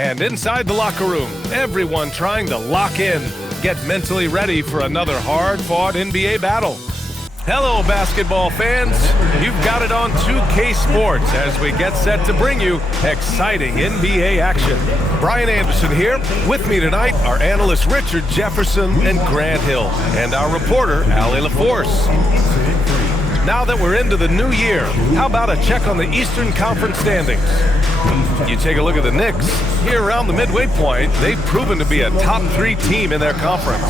And inside the locker room, everyone trying to lock in, get mentally ready for another hard-fought NBA battle. Hello, basketball fans. You've got it on 2K Sports as we get set to bring you exciting NBA action. Brian Anderson here. With me tonight are analysts Richard Jefferson and Grant Hill, and our reporter, Allie LaForce. Now that we're into the new year, how about a check on the Eastern Conference standings? You take a look at the Knicks. Here around the midway point, they've proven to be a top 3 team in their conference.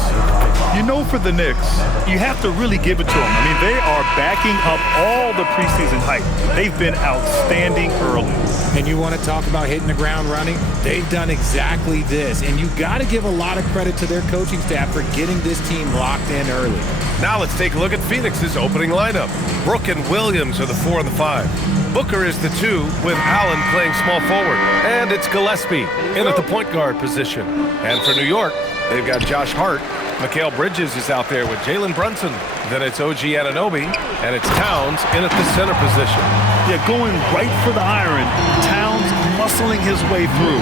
You know, for the Knicks, you have to really give it to them. I mean, they are backing up all the preseason hype. They've been outstanding early. And you want to talk about hitting the ground running? They've done exactly this. And you've got to give a lot of credit to their coaching staff for getting this team locked in early. Now let's take a look at Phoenix's opening lineup. Brook and Williams are the 4 and the 5. Booker is the 2, with Allen playing small forward. And it's Gillespie in at the point guard position. And for New York, they've got Josh Hart. Mikal Bridges is out there with Jalen Brunson. Then it's OG Anunoby, and it's Towns in at the center position. Yeah, going right for the iron. Towns muscling his way through.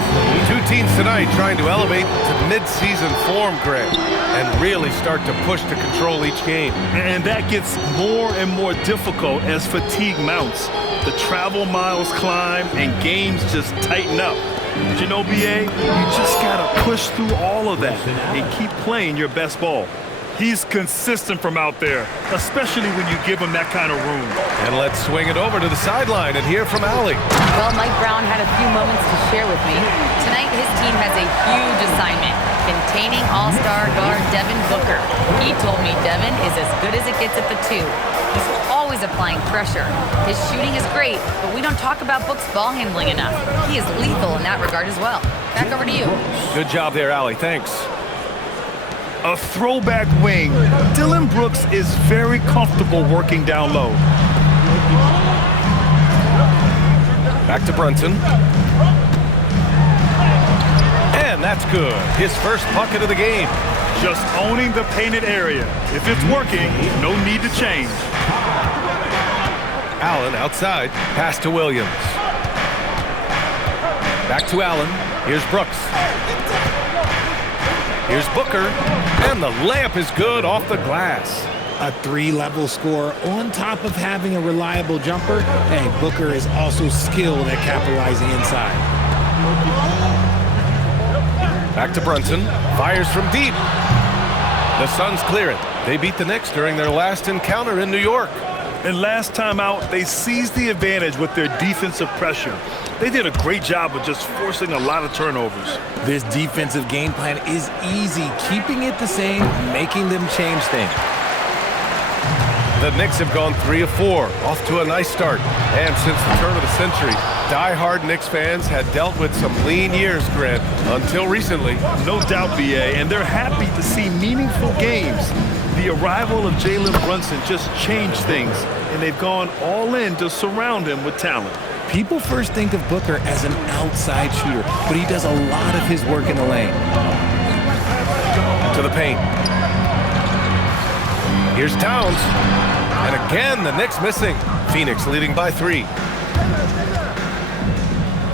2 teams tonight trying to elevate to mid-season form, Greg, and really start to push to control each game. And that gets more and more difficult as fatigue mounts. The travel miles climb and games just tighten up. But you know, BA, you just got to push through all of that and keep playing your best ball. He's consistent from out there, especially when you give him that kind of room. And let's swing it over to the sideline and hear from Allie. Well, Mike Brown had a few moments to share with me. Tonight, his team has a huge assignment, containing all-star guard Devin Booker. He told me Devin is as good as it gets at the 2. He's always applying pressure. His shooting is great, but we don't talk about Book's ball handling enough. He is lethal in that regard as well. Back over to you. Good job there, Allie. Thanks. A throwback wing. Dillon Brooks is very comfortable working down low. Back to Brunson. And that's good. His first bucket of the game. Just owning the painted area. If it's working, no need to change. Allen outside. Pass to Williams. Back to Allen. Here's Brooks. Here's Booker, and the layup is good off the glass. A 3-level score on top of having a reliable jumper, and Booker is also skilled at capitalizing inside. Back to Brunson, fires from deep. The Suns clear it. They beat the Knicks during their last encounter in New York. And last time out, they seized the advantage with their defensive pressure. They did a great job of just forcing a lot of turnovers. This defensive game plan is easy, keeping it the same, making them change things. The Knicks have gone 3 of 4, off to a nice start. And since the turn of the century, die-hard Knicks fans had dealt with some lean years, Grant, until recently. No doubt, BA, and they're happy to see meaningful games. The arrival of Jalen Brunson just changed things, and they've gone all in to surround him with talent. People first think of Booker as an outside shooter, but he does a lot of his work in the lane. To the paint. Here's Towns. And again, the Knicks missing. Phoenix leading by 3.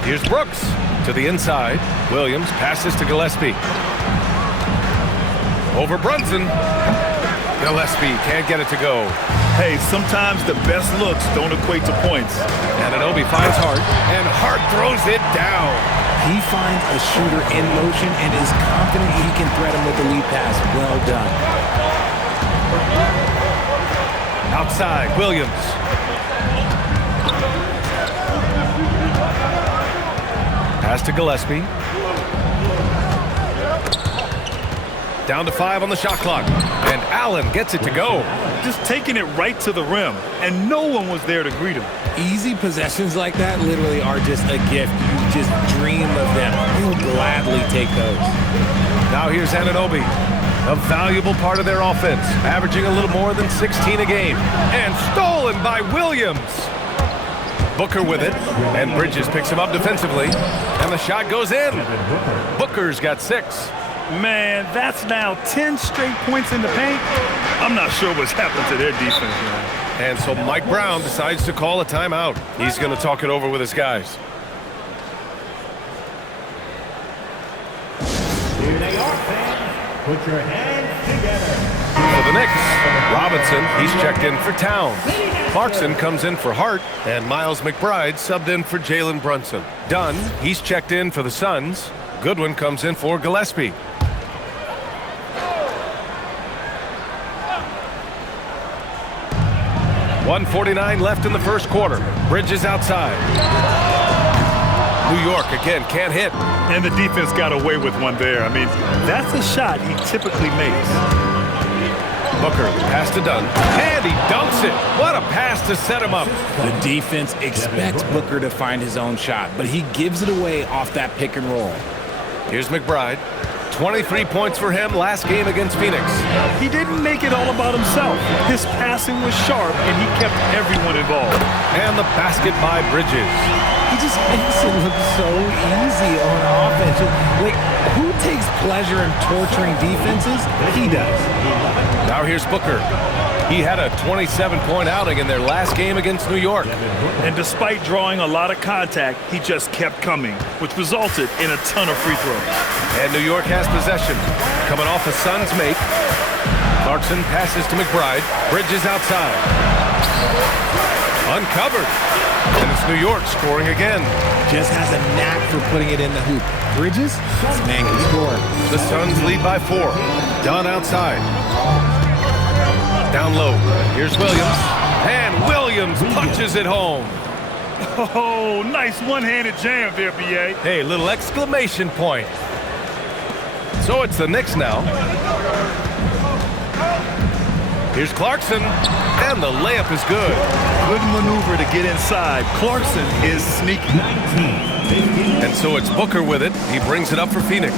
Here's Brooks to the inside. Williams passes to Gillespie. Over Brunson. Gillespie can't get it to go. Hey, sometimes the best looks don't equate to points. Anunoby finds Hart, and Hart throws it down. He finds a shooter in motion and is confident he can thread him with the lead pass. Well done. Outside, Williams. Pass to Gillespie. Down to 5 on the shot clock. And Allen gets it to go. Just taking it right to the rim, and no one was there to greet him. Easy possessions like that literally are just a gift. You just dream of them. You'll gladly take those. Now here's Anunoby, a valuable part of their offense, averaging a little more than 16 a game. And stolen by Williams. Booker with it, and Bridges picks him up defensively, and the shot goes in. Booker's got 6. Man, that's now 10 straight points in the paint. I'm not sure what's happened to their defense, man. And so Mike Brown decides to call a timeout. He's going to talk it over with his guys. Put your hands together. For the Knicks, Robinson, he's checked in for Towns. Clarkson comes in for Hart, and Miles McBride subbed in for Jalen Brunson. Dunn, he's checked in for the Suns. Goodwin comes in for Gillespie. .149 left in the first quarter. Bridges outside. New York, again, can't hit. And the defense got away with one there. I mean, that's a shot he typically makes. Booker, pass to Dunn, and he dunks it. What a pass to set him up. The defense expects Booker to find his own shot, but he gives it away off that pick and roll. Here's McBride. 23 points for him last game against Phoenix. He didn't make it all about himself. His passing was sharp, and he kept everyone involved. And the basket by Bridges. He just makes it look so easy on offense. Like, who takes pleasure in torturing defenses? He does. Now here's Booker. He had a 27-point outing in their last game against New York. And despite drawing a lot of contact, he just kept coming, which resulted in a ton of free throws. And New York has possession. Coming off a Suns make. Clarkson passes to McBride. Bridges outside. Uncovered. And it's New York scoring again. Just has a knack for putting it in the hoop. Bridges, this man can score. The Suns lead by 4. Dunn outside. Down low. Here's Williams. And Williams punches it home. Oh, nice one-handed jam there, B.A. Hey, little exclamation point. So it's the Knicks now. Here's Clarkson, and the layup is good. Good maneuver to get inside. Clarkson is sneaky. And so it's Booker with it. He brings it up for Phoenix.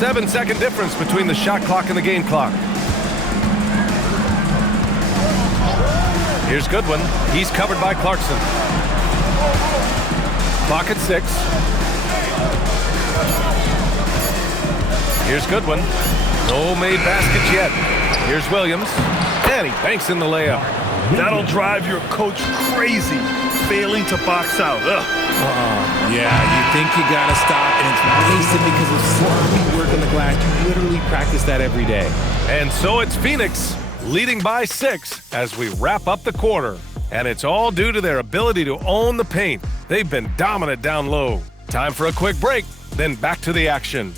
7-second difference between the shot clock and the game clock. Here's Goodwin. He's covered by Clarkson. Clock at 6. Here's Goodwin. No made baskets yet. Here's Williams. And he banks in the layup. That'll drive your coach crazy, failing to box out. Yeah, you think you gotta stop, and it's wasted because of sloppy work on the glass. You literally practice that every day. And so it's Phoenix leading by 6 as we wrap up the quarter. And it's all due to their ability to own the paint. They've been dominant down low. Time for a quick break, then back to the action.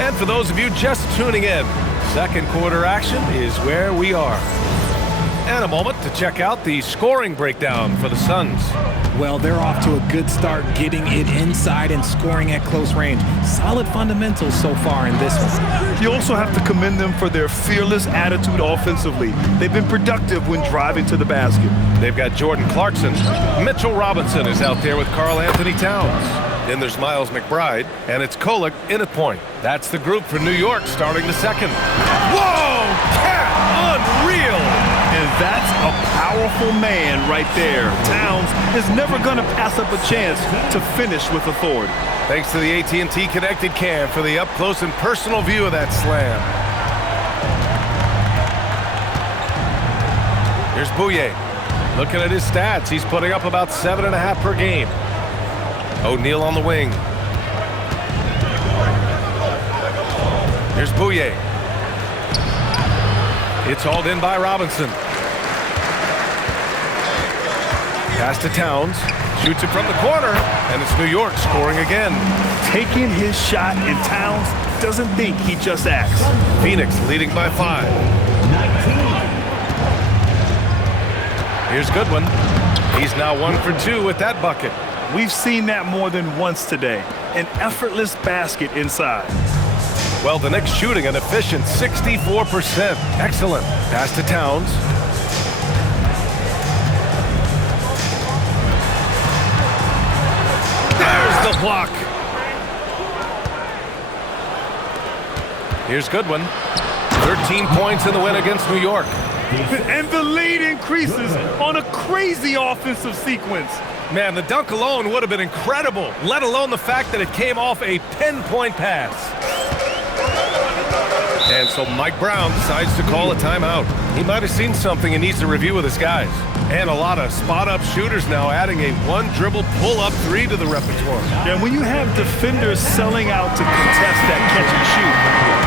And for those of you just tuning in, second quarter action is where we are. And a moment to check out the scoring breakdown for the Suns. Well, they're off to a good start getting it inside and scoring at close range. Solid fundamentals so far in this one. You also have to commend them for their fearless attitude offensively. They've been productive when driving to the basket. They've got Jordan Clarkson. Mitchell Robinson is out there with Karl Anthony Towns. Then there's Miles McBride, and it's Kolek in at point. That's the group for New York starting the second. Whoa! Cat! Unreal! And that's a powerful man right there. Towns is never going to pass up a chance to finish with authority. Thanks to the AT&T Connected Cam for the up-close and personal view of that slam. Here's Bouye. Looking at his stats, he's putting up about 7.5 per game. O'Neal on the wing. Here's Bouye. It's hauled in by Robinson. Pass to Towns. Shoots it from the corner, and it's New York scoring again. Taking his shot, and Towns doesn't think he just acts. Phoenix leading by 5. Here's Goodwin. He's now 1 for 2 with that bucket. We've seen that more than once today. An effortless basket inside. Well, the Knicks shooting an efficient 64%. Excellent. Pass to Towns. There's the block. Here's Goodwin. 13 points in the win against New York. And the lead increases on a crazy offensive sequence. Man, the dunk alone would have been incredible, let alone the fact that it came off a pinpoint pass. And so Mike Brown decides to call a timeout. He might have seen something and needs to review with his guys. And a lot of spot-up shooters now, adding a one-dribble pull-up three to the repertoire. And when you have defenders selling out to contest that catch and shoot,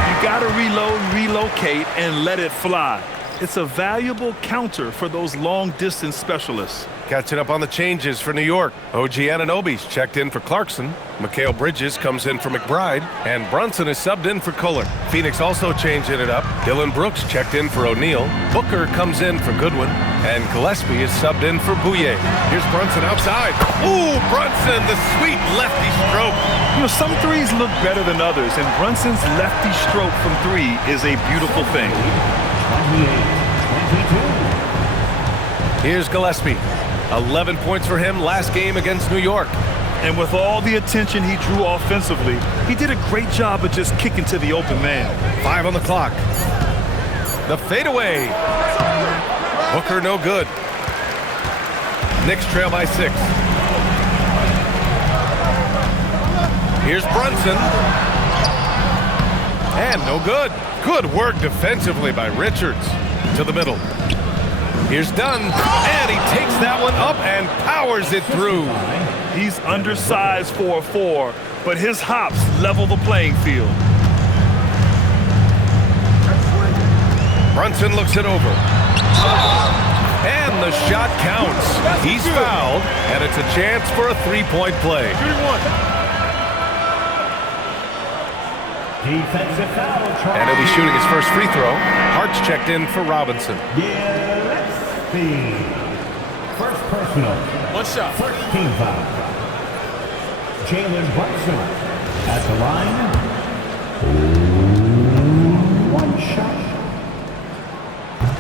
you got to reload, relocate, and let it fly. It's a valuable counter for those long-distance specialists. Catching up on the changes for New York. OG Anunoby's checked in for Clarkson. Mikal Bridges comes in for McBride. And Brunson is subbed in for Kohler. Phoenix also changing it up. Dylan Brooks checked in for O'Neal. Booker comes in for Goodwin. And Gillespie is subbed in for Bouye. Here's Brunson outside. Ooh, Brunson, the sweet lefty stroke. You know, some threes look better than others, and Brunson's lefty stroke from three is a beautiful thing. 28-22. Here's Gillespie. 11 points for him last game against New York. And with all the attention he drew offensively, he did a great job of just kicking to the open man. 5 on the clock. The fadeaway. Booker no good. Knicks trail by 6. Here's Brunson. And no good. Good work defensively by Richards. To the middle. Here's Dunn, and he takes that one up and powers it through. He's undersized for a 4, but his hops level the playing field. Brunson looks it over. And the shot counts. He's fouled, and it's a chance for a three-point play. Defensive foul. And he'll be shooting his first free throw. Hart's checked in for Robinson. First personal. One shot. First team foul. Jalen Brunson at the line. One shot.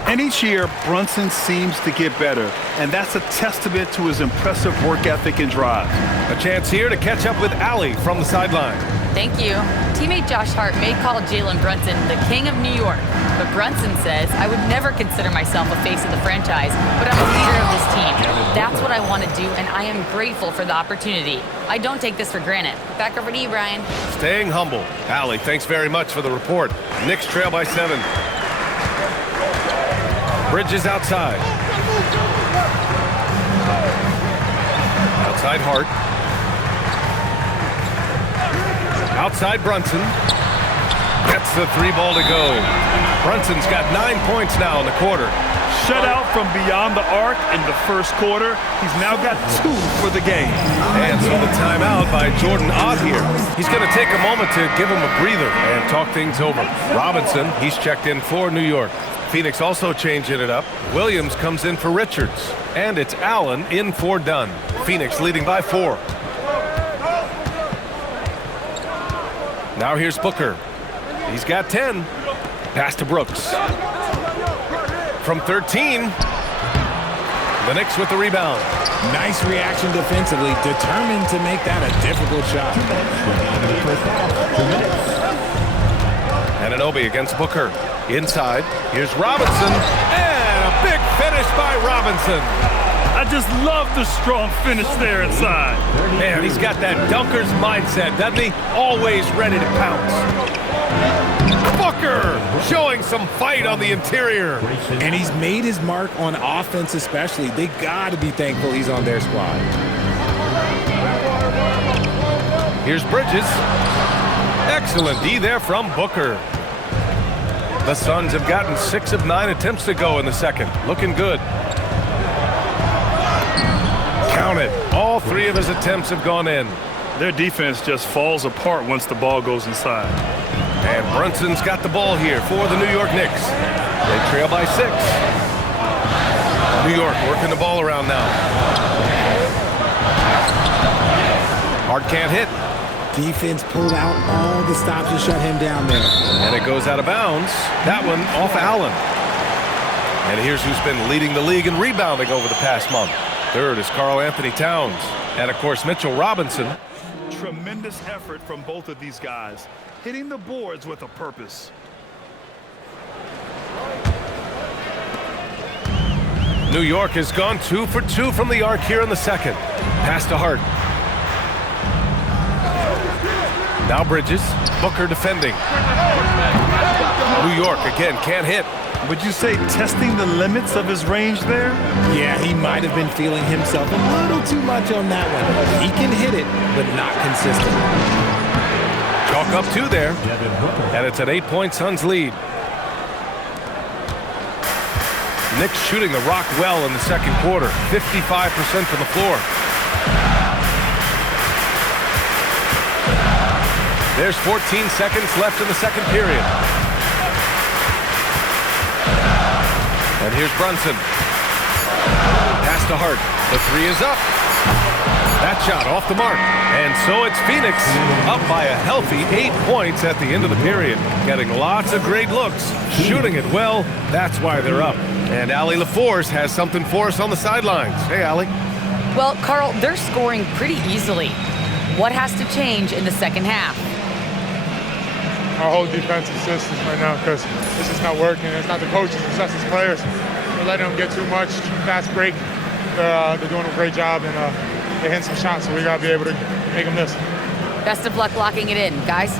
And each year, Brunson seems to get better, and that's a testament to his impressive work ethic and drive. A chance here to catch up with Allie from the sideline. Thank you. Teammate Josh Hart may call Jalen Brunson the king of New York, but Brunson says, I would never consider myself a face of the franchise, but I'm a leader of this team. That's what I want to do, and I am grateful for the opportunity. I don't take this for granted. Back over to you, Brian. Staying humble. Allie, thanks very much for the report. Knicks trail by 7. Bridges outside. Outside Hart. Outside Brunson. Gets the three ball to go. Brunson's got 9 points now in the quarter. Shut out from beyond the arc in the first quarter. He's now got 2 for the game. And so the timeout by Jordan Ott here. He's going to take a moment to give him a breather and talk things over. Robinson, he's checked in for New York. Phoenix also changing it up. Williams comes in for Richards. And it's Allen in for Dunn. Phoenix leading by 4. Now here's Booker. He's got 10. Pass to Brooks. From 13. The Knicks with the rebound. Nice reaction defensively, determined to make that a difficult shot. Anunoby against Booker. Inside. Here's Robinson. And a big finish by Robinson. I just love the strong finish there inside. Man, he's got that dunker's mindset, doesn't he? Always ready to pounce. Booker showing some fight on the interior. And he's made his mark on offense especially. They got to be thankful he's on their squad. Here's Bridges. Excellent D there from Booker. The Suns have gotten 6 of 9 attempts to go in the second. Looking good. Count it. All 3 of his attempts have gone in. Their defense just falls apart once the ball goes inside. And Brunson's got the ball here for the New York Knicks. They trail by 6. New York working the ball around now. Hart can't hit. Defense pulled out all the stops to shut him down there. And it goes out of bounds. That one off Allen. And here's who's been leading the league in rebounding over the past month. Third is Karl Anthony Towns. And, of course, Mitchell Robinson. Tremendous effort from both of these guys, hitting the boards with a purpose. New York has gone 2 for 2 from the arc here in the second. Pass to Hart. Now Bridges. Booker defending. New York again can't hit. Would you say testing the limits of his range there? Yeah, he might have been feeling himself a little too much on that one. He can hit it, but not consistently. Chalk up 2 there, and it's an 8-point Suns lead. Knicks shooting the rock well in the second quarter, 55% from the floor. There's 14 seconds left in the second period. And here's Brunson. Pass to Hart. The 3 is up. That shot off the mark. And so it's Phoenix up by a healthy 8 points at the end of the period. Getting lots of great looks. Shooting it well. That's why they're up. And Allie LaForce has something for us on the sidelines. Hey, Allie. Well, Carl, they're scoring pretty easily. What has to change in the second half? Our whole defensive system right now, because it's just not working. It's not the coaches, it's us as players. We're letting them get too much, fast break. They're doing a great job, and they're hitting some shots, so we got to be able to make them miss. Best of luck locking it in, guys.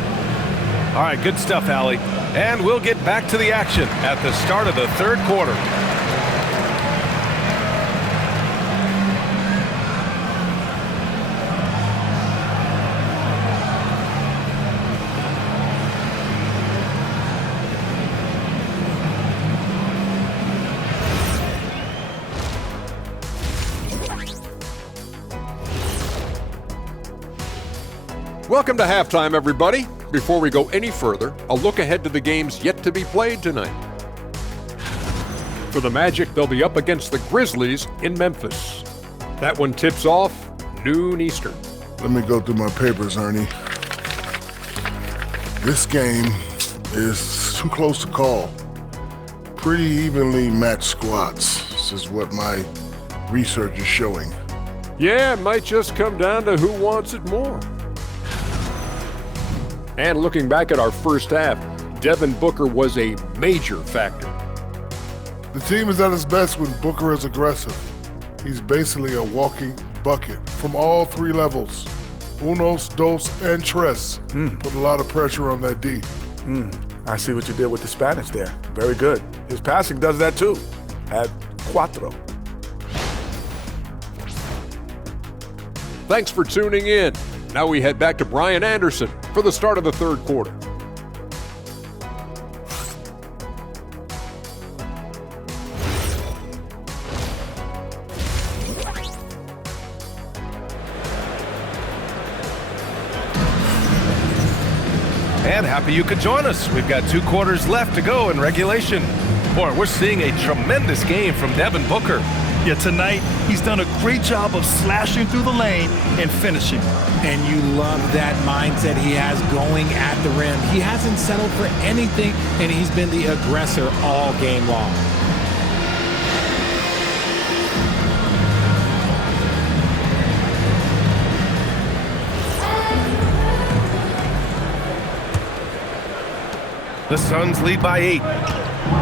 All right, good stuff, Allie. And we'll get back to the action at the start of the third quarter. Welcome to halftime, everybody. Before we go any further, a look ahead to the games yet to be played tonight. For the Magic, they'll be up against the Grizzlies in Memphis. That one tips off noon Eastern. Let me go through my papers, Ernie. This game is too close to call. Pretty evenly matched squads. This is what my research is showing. Yeah, it might just come down to who wants it more. And looking back at our first half, Devin Booker was a major factor. The team is at its best when Booker is aggressive. He's basically a walking bucket from all 3 levels. Unos, dos, and tres. Put a lot of pressure on that D. I see what you did with the Spanish there. Very good. His passing does that too. At cuatro. Thanks for tuning in. Now we head back to Brian Anderson for the start of the third quarter. And happy you could join us. We've got 2 quarters left to go in regulation. Boy, we're seeing a tremendous game from Devin Booker. Yeah, tonight he's done a great job of slashing through the lane and finishing. And you love that mindset he has going at the rim. He hasn't settled for anything, and he's been the aggressor all game long. The Suns lead by 8.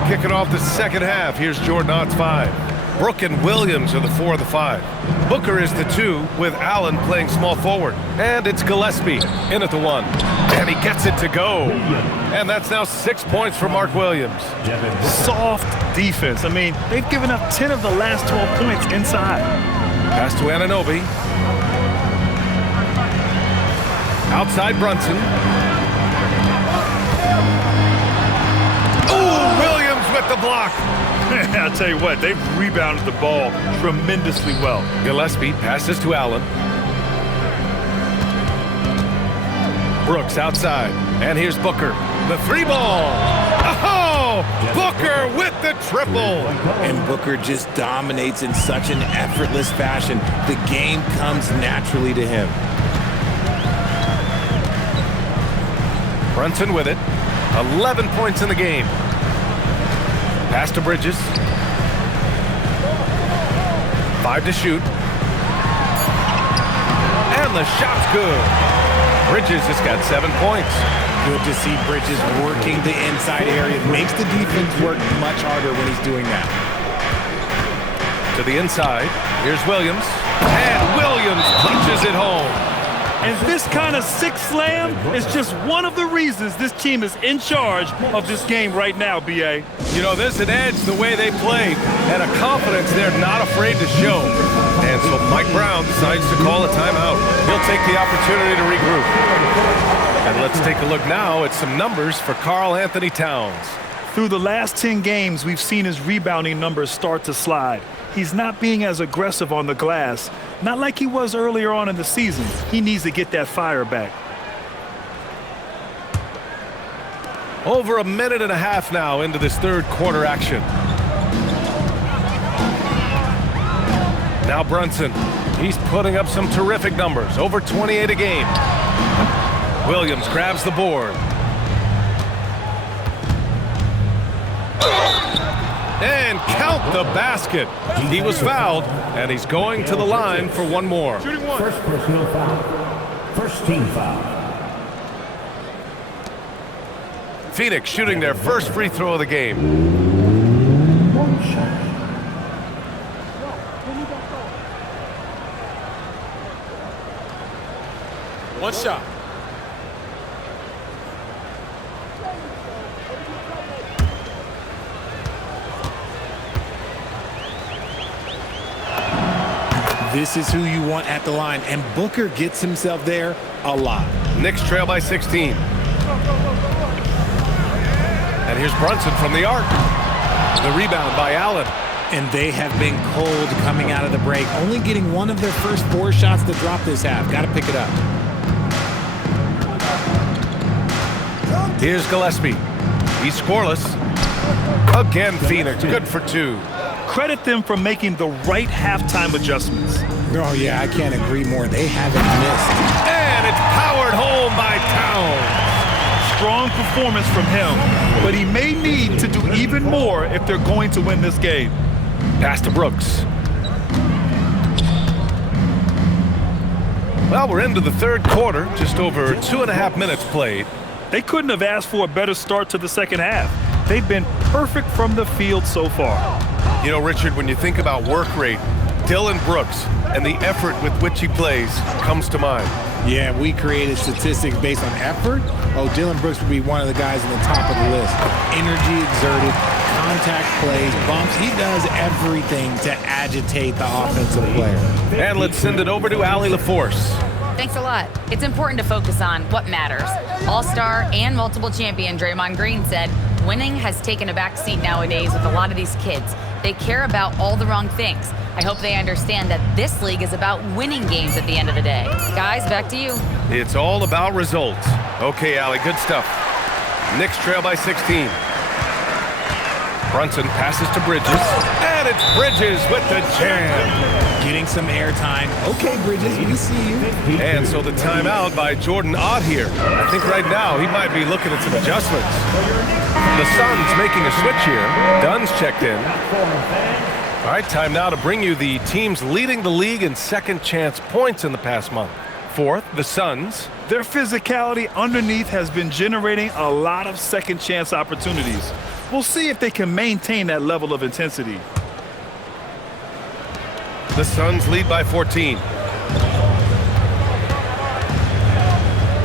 Kicking off the second half, here's Jordan Ott's 5. Brooke and Williams are the 4 of the 5. Booker is the 2, with Allen playing small forward. And it's Gillespie in at the 1. And he gets it to go. And that's now 6 points for Mark Williams. Soft defense. I mean, they've given up 10 of the last 12 points inside. Pass to Anunoby. Outside Brunson. Ooh, Williams with the block. I'll tell you what, they've rebounded the ball tremendously well. Gillespie passes to Allen. Brooks outside. And here's Booker. The 3 ball. Oh! Booker with the triple. And Booker just dominates in such an effortless fashion. The game comes naturally to him. Brunson with it. 11 points in the game. Pass to Bridges. 5 to shoot. And the shot's good. Bridges just got 7 points. Good to see Bridges working the inside area. Makes the defense work much harder when he's doing that. To the inside. Here's Williams. And Williams punches it home. And this kind of six slam is just one of the reasons this team is in charge of this game right now, B.A. You know, there's an edge the way they play and a confidence they're not afraid to show. And so Mike Brown decides to call a timeout. He'll take the opportunity to regroup. And let's take a look now at some numbers for Karl Anthony Towns. Through the last 10 games, we've seen his rebounding numbers start to slide. He's not being as aggressive on the glass, not like he was earlier on in the season. He needs to get that fire back. Over a minute and a half now into this third quarter action. Now Brunson, he's putting up some terrific numbers, over 28 a game. Williams grabs the board. And count the basket. He was fouled, and he's going to the line for one more. First personal foul. First team foul. Phoenix shooting their first free throw of the game. One shot. One shot. This is who you want at the line, and Booker gets himself there a lot. Knicks trail by 16. And here's Brunson from the arc. The rebound by Allen. And they have been cold coming out of the break, only getting one of their first 4 shots to drop this half. Got to pick it up. Here's Gillespie. He's scoreless. Again, Phoenix, good for 2. Credit them for making the right halftime adjustments. Oh, yeah, I can't agree more. They haven't missed. And it's powered home by Towns. Strong performance from him, but he may need to do even more if they're going to win this game. Pass to Brooks. Well, we're into the third quarter, just over 2.5 minutes played. They couldn't have asked for a better start to the second half. They've been perfect from the field so far. You know, Richard, when you think about work rate, Dylan Brooks and the effort with which he plays comes to mind. Yeah, we created statistics based on effort. Oh, Dylan Brooks would be one of the guys on the top of the list. Energy exerted, contact plays, bumps. He does everything to agitate the offensive player. And let's send it over to Allie LaForce. Thanks a lot. It's important to focus on what matters. All-star and multiple champion Draymond Green said, winning has taken a back seat nowadays with a lot of these kids. They care about all the wrong things. I hope they understand that this league is about winning games at the end of the day. Guys, back to you. It's all about results. Okay, Allie, good stuff. Knicks trail by 16. Brunson passes to Bridges. And it's Bridges with the jam. Getting some airtime. Okay, Bridges, we see you. And so the timeout by Jordan Ott here. I think right now he might be looking at some adjustments. The Suns making a switch here. Dunn's checked in. All right, time now to bring you the teams leading the league in second chance points in the past month. Fourth, the Suns. Their physicality underneath has been generating a lot of second chance opportunities. We'll see if they can maintain that level of intensity. The Suns lead by 14.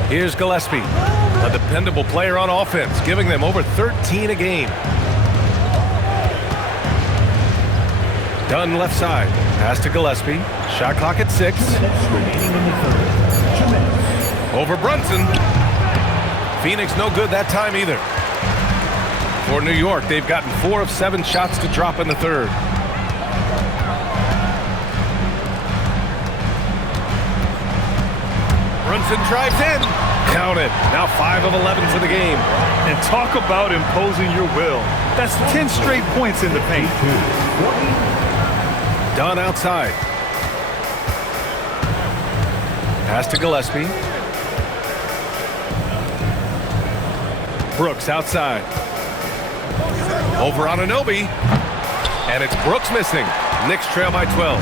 Here's Gillespie, a dependable player on offense, giving them over 13 a game. Dunn left side, pass to Gillespie, shot clock at 6. Over Brunson. Phoenix no good that time either. For New York, they've gotten 4 of 7 shots to drop in the third. Brunson drives in. Count it. Now 5 of 11 for the game. And talk about imposing your will. That's 10 straight points in the paint. Dunn outside. Pass to Gillespie. Brooks outside. Over on Anunoby. And it's Brooks missing. Knicks trail by 12.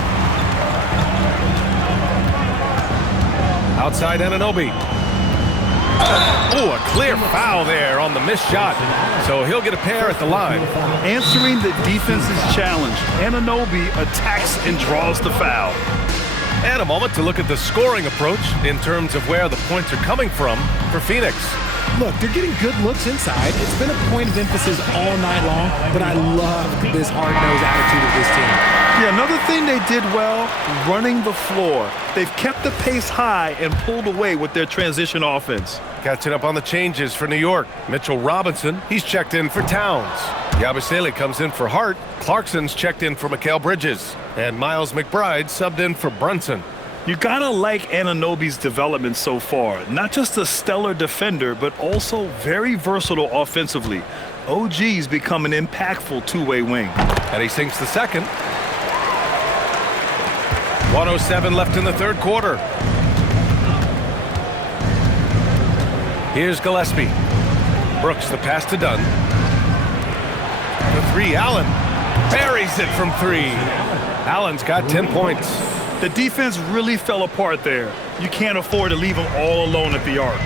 Outside Anunoby. Oh, a clear foul there on the missed shot. So he'll get a pair at the line. Answering the defense's challenge, Anunoby attacks and draws the foul. And a moment to look at the scoring approach in terms of where the points are coming from for Phoenix. Look, they're getting good looks inside. It's been a point of emphasis all night long, but I love this hard-nosed attitude of this team. Yeah, another thing they did well, running the floor. They've kept the pace high and pulled away with their transition offense. Catching up on the changes for New York. Mitchell Robinson, he's checked in for Towns. Yabusele comes in for Hart. Clarkson's checked in for Mikal Bridges. And Miles McBride subbed in for Brunson. You gotta like Anunoby's development so far. Not just a stellar defender, but also very versatile offensively. OG's become an impactful two-way wing. And he sinks the second. 1:07 left in the third quarter. Here's Gillespie. Brooks, the pass to Dunn. The three, Allen. Buries it from three. Allen's got 10 points. The defense really fell apart there. You can't afford to leave them all alone at the arc.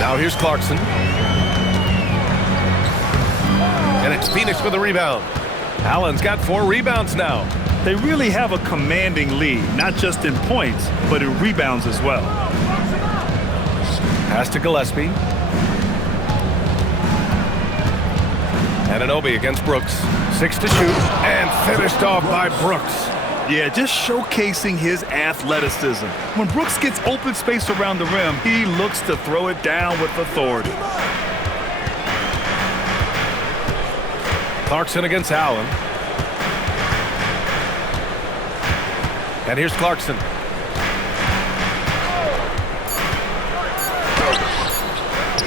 Now here's Clarkson. And it's Phoenix with a rebound. Allen's got 4 rebounds now. They really have a commanding lead, not just in points, but in rebounds as well. Pass to Gillespie. Anunoby against Brooks. 6 to shoot, and finished off by Brooks. Yeah, just showcasing his athleticism. When Brooks gets open space around the rim, he looks to throw it down with authority. Clarkson against Allen. And here's Clarkson.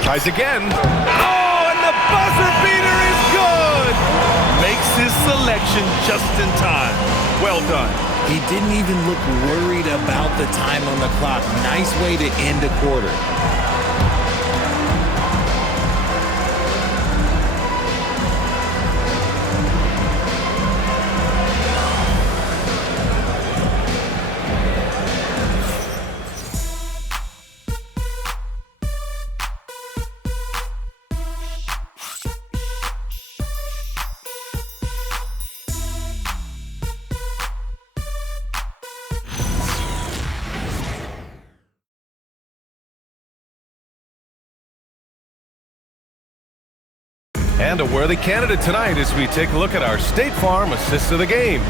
Tries again. Oh, and the buzzer beater is good! Makes his selection just in time. Well done. He didn't even look worried about the time on the clock. Nice way to end a quarter. And a worthy candidate tonight as we take a look at our State Farm assist of the game.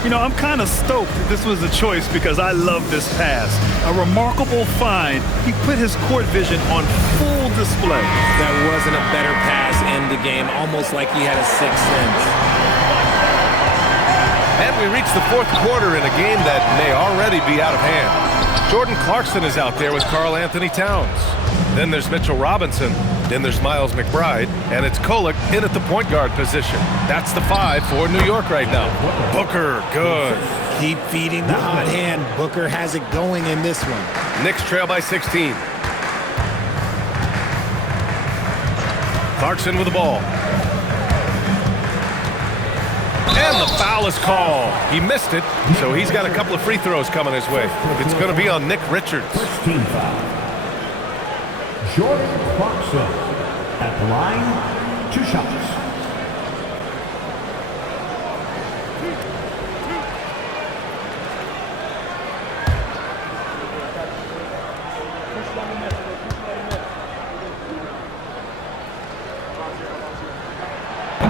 You know, I'm kind of stoked that this was a choice because I love this pass. A remarkable find. He put his court vision on full display. That wasn't a better pass in the game, almost like he had a sixth sense. And we reach the fourth quarter in a game that may already be out of hand. Jordan Clarkson is out there with Karl Anthony Towns. Then there's Mitchell Robinson. Then there's Miles McBride. And it's Kolek in at the point guard position. That's the 5 for New York right now. Booker, good. Keep feeding the hot hand. Booker has it going in this one. Knicks trail by 16. Clarkson with the ball. And the foul is called. He missed it, so he's got a couple of free throws coming his way. It's going to be on Nick Richards. First team foul. Jordan Clarkson at the line, 2 shots.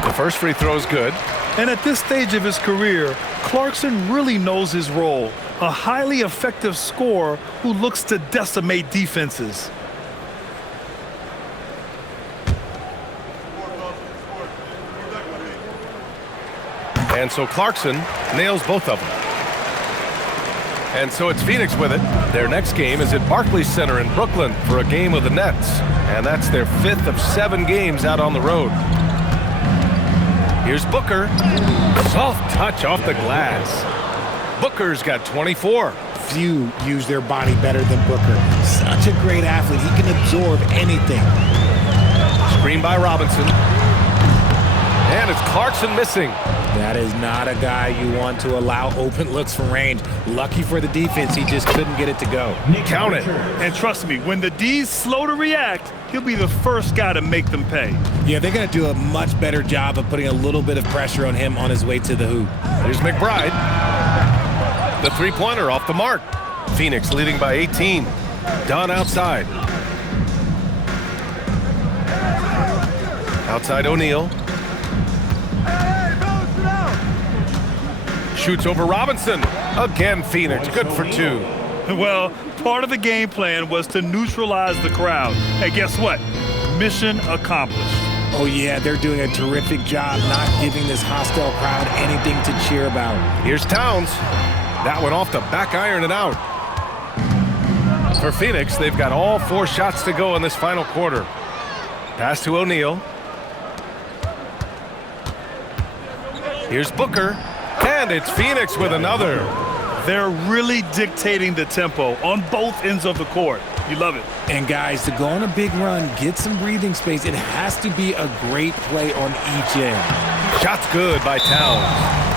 The first free throw is good. And at this stage of his career, Clarkson really knows his role. A highly effective scorer who looks to decimate defenses. And so Clarkson nails both of them. And so it's Phoenix with it. Their next game is at Barclays Center in Brooklyn for a game with the Nets. And that's their 5th of 7 games out on the road. Here's Booker. Soft touch off the glass. Booker's got 24. Few use their body better than Booker. Such a great athlete. He can absorb anything. Screen by Robinson. And it's Clarkson missing. That is not a guy you want to allow open looks from range. Lucky for the defense, he just couldn't get it to go. Count it. And trust me, when the D's slow to react, he'll be the first guy to make them pay. Yeah, they're going to do a much better job of putting a little bit of pressure on him on his way to the hoop. Here's McBride. The three-pointer off the mark. Phoenix leading by 18. Dunn outside. Outside O'Neal. Shoots over Robinson. Again, Phoenix. Good for two. Well, part of the game plan was to neutralize the crowd. Hey, guess what? Mission accomplished. Oh, yeah, they're doing a terrific job not giving this hostile crowd anything to cheer about. Here's Towns. That one off the back iron and out. For Phoenix, they've got all 4 shots to go in this final quarter. Pass to O'Neal. Here's Booker. And it's Phoenix with another. They're really dictating the tempo on both ends of the court. You love it. And guys, to go on a big run, get some breathing space, it has to be a great play on each end. Shot's good by Towns.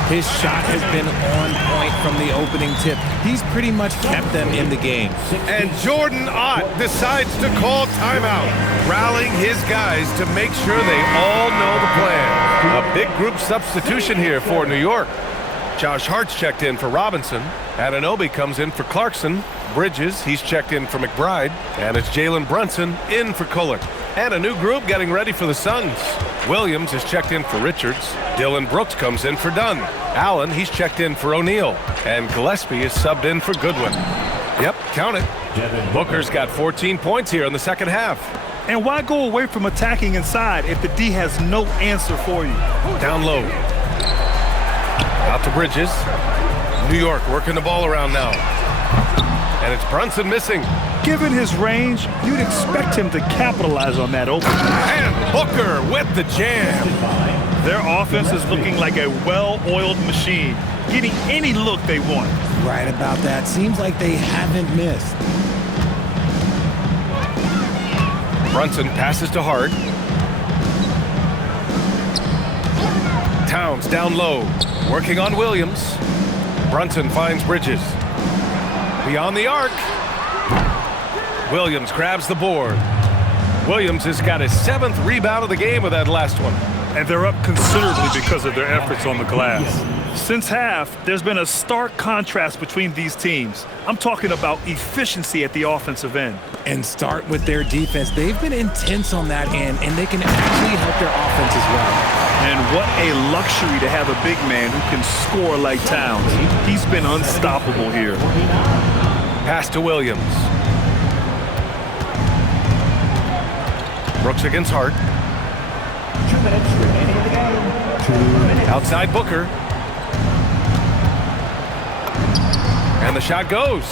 His shot has been on point from the opening tip. He's pretty much kept them in the game. And Jordan Ott decides to call timeout, rallying his guys to make sure they all know the plan. A big group substitution here for New York. Josh Hart's checked in for Robinson. Anunoby comes in for Clarkson. Bridges, he's checked in for McBride. And it's Jalen Brunson in for Kulick. And a new group getting ready for the Suns. Williams is checked in for Richards. Dylan Brooks comes in for Dunn. Allen, he's checked in for O'Neal. And Gillespie is subbed in for Goodwin. Yep, count it. Booker's got 14 points here in the second half. And why go away from attacking inside if the D has no answer for you? Down low. Out to Bridges. New York working the ball around now. And it's Brunson missing. Given his range, you'd expect him to capitalize on that opening. And Booker with the jam. Their offense is looking like a well-oiled machine, getting any look they want. Right about that. Seems like they haven't missed. Brunson passes to Hart. Towns down low, working on Williams. Brunson finds Bridges. Beyond the arc. Williams grabs the board. Williams has got his 7th rebound of the game with that last one. And they're up considerably because of their efforts on the glass. Since half, there's been a stark contrast between these teams. I'm talking about efficiency at the offensive end. And start with their defense. They've been intense on that end, and they can actually help their offense as well. And what a luxury to have a big man who can score like Towns. He's been unstoppable here. Pass to Williams. Brooks against Hart. 2 minutes remaining in the game. 2 minutes. Outside Booker. And the shot goes.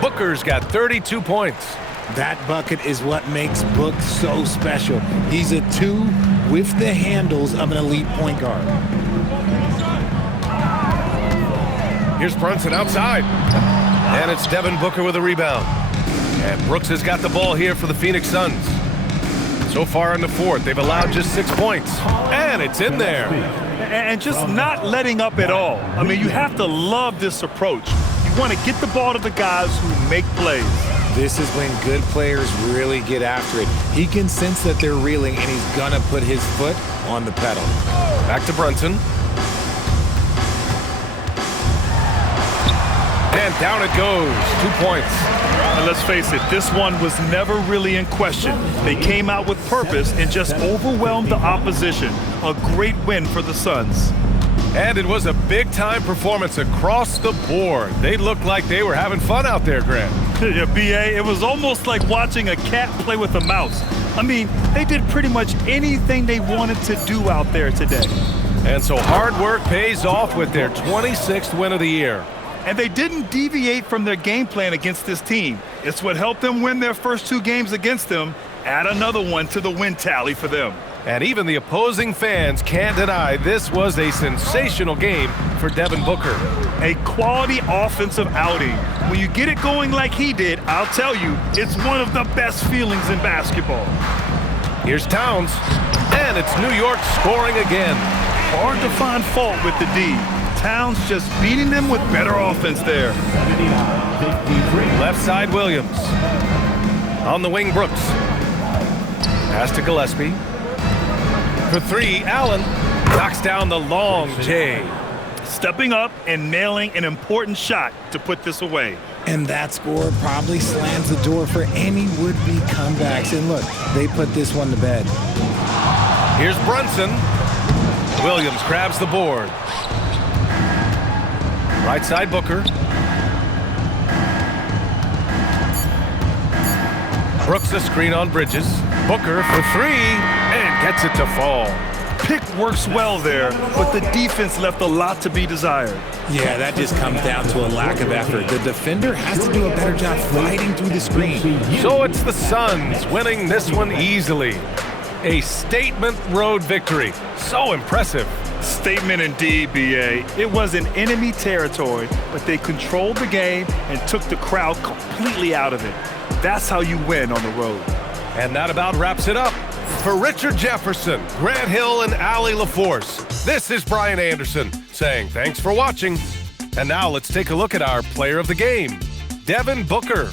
Booker's got 32 points. That bucket is what makes Book so special. He's a 2 with the handles of an elite point guard. Here's Brunson outside. And it's Devin Booker with a rebound. And Brooks has got the ball here for the Phoenix Suns. So far in the fourth, they've allowed just 6 points. And it's in there. And just not letting up at all. I mean, you have to love this approach. You want to get the ball to the guys who make plays. This is when good players really get after it. He can sense that they're reeling, and he's going to put his foot on the pedal. Back to Brunson. And down it goes. 2 points. And let's face it, this one was never really in question. They came out with purpose and just overwhelmed the opposition. A great win for the Suns. And it was a big-time performance across the board. They looked like they were having fun out there, Grant. Yeah, B.A., it was almost like watching a cat play with a mouse. I mean, they did pretty much anything they wanted to do out there today. And so hard work pays off with their 26th win of the year. And they didn't deviate from their game plan against this team. It's what helped them win their first 2 games against them. Add another one to the win tally for them. And even the opposing fans can't deny this was a sensational game for Devin Booker. A quality offensive outing. When you get it going like he did, I'll tell you, it's one of the best feelings in basketball. Here's Towns, and it's New York scoring again. Hard to find fault with the D. Towns just beating them with better offense there. Left side, Williams. On the wing, Brooks. Pass to Gillespie. For three, Allen knocks down the long J. Stepping up and nailing an important shot to put this away. And that score probably slams the door for any would-be comebacks. And look, they put this one to bed. Here's Brunson. Williams grabs the board. Right side, Booker. Brooks a screen on Bridges. Booker for three and gets it to fall. Pick works well there, but the defense left a lot to be desired. Yeah, that just comes down to a lack of effort. The defender has to do a better job fighting through the screen. So it's the Suns winning this one easily. A statement road victory. So impressive. Statement indeed, BA. It was in enemy territory, but they controlled the game and took the crowd completely out of it. That's how you win on the road. And that about wraps it up. For Richard Jefferson, Grant Hill, and Allie LaForce, this is Brian Anderson saying thanks for watching. And now let's take a look at our player of the game, Devin Booker.